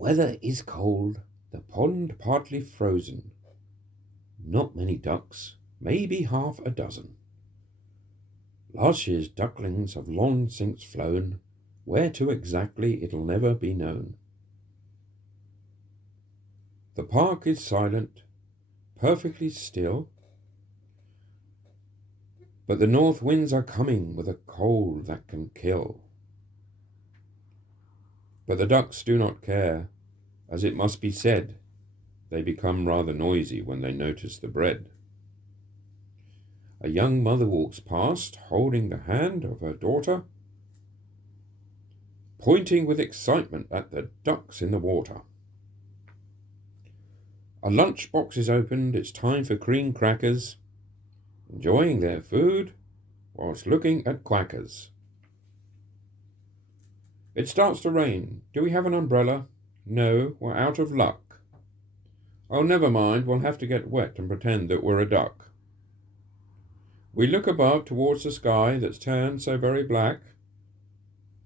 weather is cold, the pond partly frozen. Not many ducks, maybe half a dozen. Last year's ducklings have long since flown, where to exactly it'll never be known. The park is silent, perfectly still, but the north winds are coming with a cold that can kill. But the ducks do not care, as it must be said, they become rather noisy when they notice the bread. A young mother walks past, holding the hand of her daughter, pointing with excitement at the ducks in the water. A lunch box is opened, it's time for cream crackers, enjoying their food whilst looking at quackers. It starts to rain. Do we have an umbrella? No, we're out of luck. Oh, never mind, we'll have to get wet and pretend that we're a duck. We look above towards the sky that's turned so very black.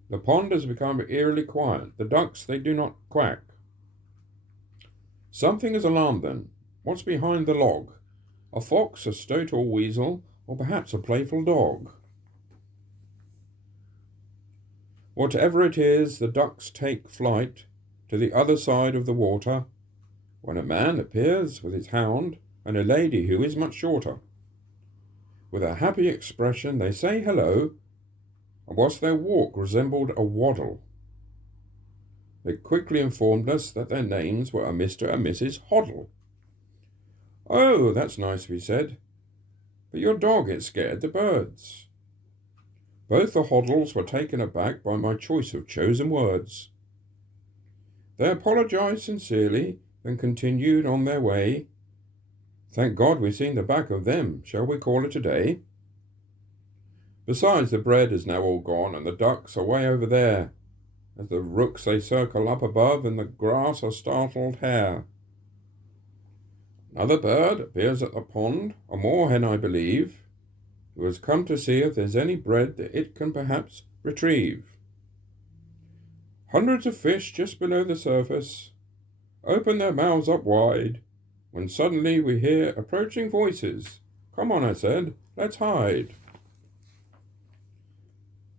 The pond has become eerily quiet. The ducks, they do not quack. Something has alarmed them. What's behind the log? A fox, a stoat or weasel, or perhaps a playful dog? Whatever it is, the ducks take flight to the other side of the water, when a man appears with his hound and a lady who is much shorter. With a happy expression they say hello, and whilst their walk resembled a waddle, they quickly informed us that their names were a Mr. and Mrs. Hoddle. Oh, that's nice, we said, but your dog, it scared the birds. Both the Hoddles were taken aback by my choice of chosen words. They apologized sincerely, then continued on their way. Thank God we've seen the back of them. Shall we call it a day? Besides, the bread is now all gone, and the ducks are way over there. As the rooks they circle up above, in the grass a startled hare. Another bird appears at the pond, a moorhen, I believe, who has come to see if there's any bread that it can perhaps retrieve. Hundreds of fish just below the surface open their mouths up wide, when suddenly we hear approaching voices. Come on, I said, let's hide.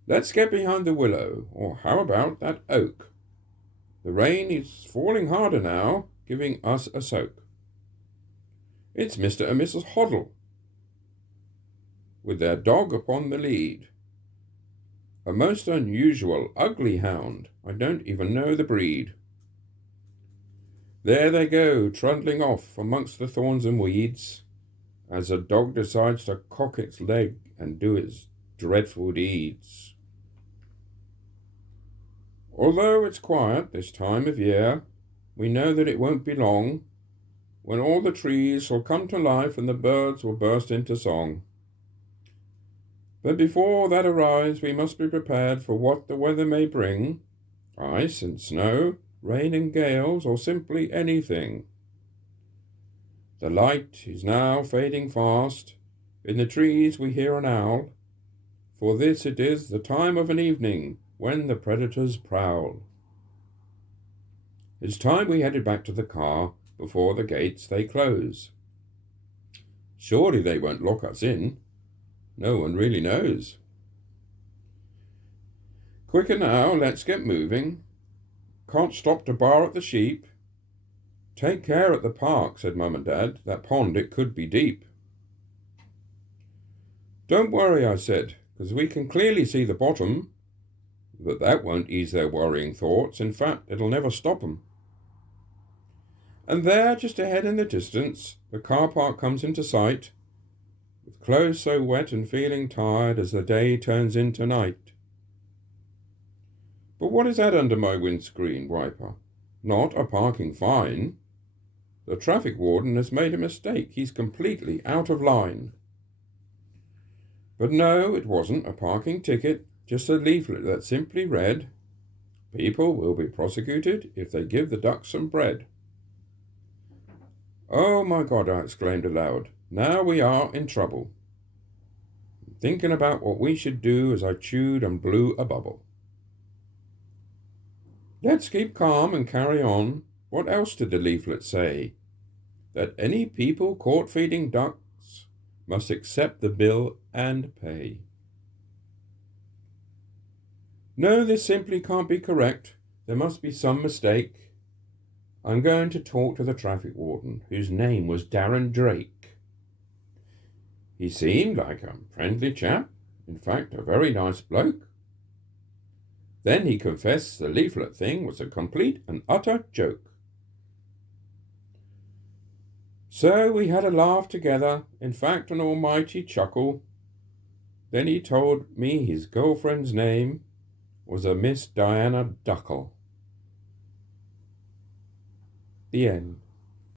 Let's get behind the willow, or how about that oak? The rain is falling harder now, giving us a soak. It's Mr. and Mrs. Hoddle, with their dog upon the lead. A most unusual, ugly hound. I don't even know the breed. There they go, trundling off amongst the thorns and weeds, as a dog decides to cock its leg and do its dreadful deeds. Although it's quiet this time of year, we know that it won't be long when all the trees shall come to life and the birds will burst into song. But before that arrives, we must be prepared for what the weather may bring, ice and snow, rain and gales, or simply anything. The light is now fading fast. In the trees we hear an owl, for this it is the time of an evening when the predators prowl. It's time we headed back to the car before the gates they close. Surely they won't lock us in. No one really knows. Quicker now, let's get moving. Can't stop to bar at the sheep. Take care at the park, said Mum and Dad. That pond, it could be deep. Don't worry, I said, because we can clearly see the bottom. But that won't ease their worrying thoughts. In fact, it'll never stop 'em. And there, just ahead in the distance, the car park comes into sight, with clothes so wet and feeling tired as the day turns into night. But what is that under my windscreen wiper? Not a parking fine. The traffic warden has made a mistake. He's completely out of line. But no, it wasn't a parking ticket, just a leaflet that simply read, "People will be prosecuted if they give the ducks some bread." Oh my God, I exclaimed aloud. Now we are in trouble. Thinking about what we should do as I chewed and blew a bubble. Let's keep calm and carry on. What else did the leaflet say? That any people caught feeding ducks must accept the bill and pay. No, this simply can't be correct. There must be some mistake. I'm going to talk to the traffic warden, whose name was Darren Drake. He seemed like a friendly chap, in fact, a very nice bloke. Then he confessed the leaflet thing was a complete and utter joke. So we had a laugh together, in fact, an almighty chuckle. Then he told me his girlfriend's name was a Miss Diana Duckle. The end.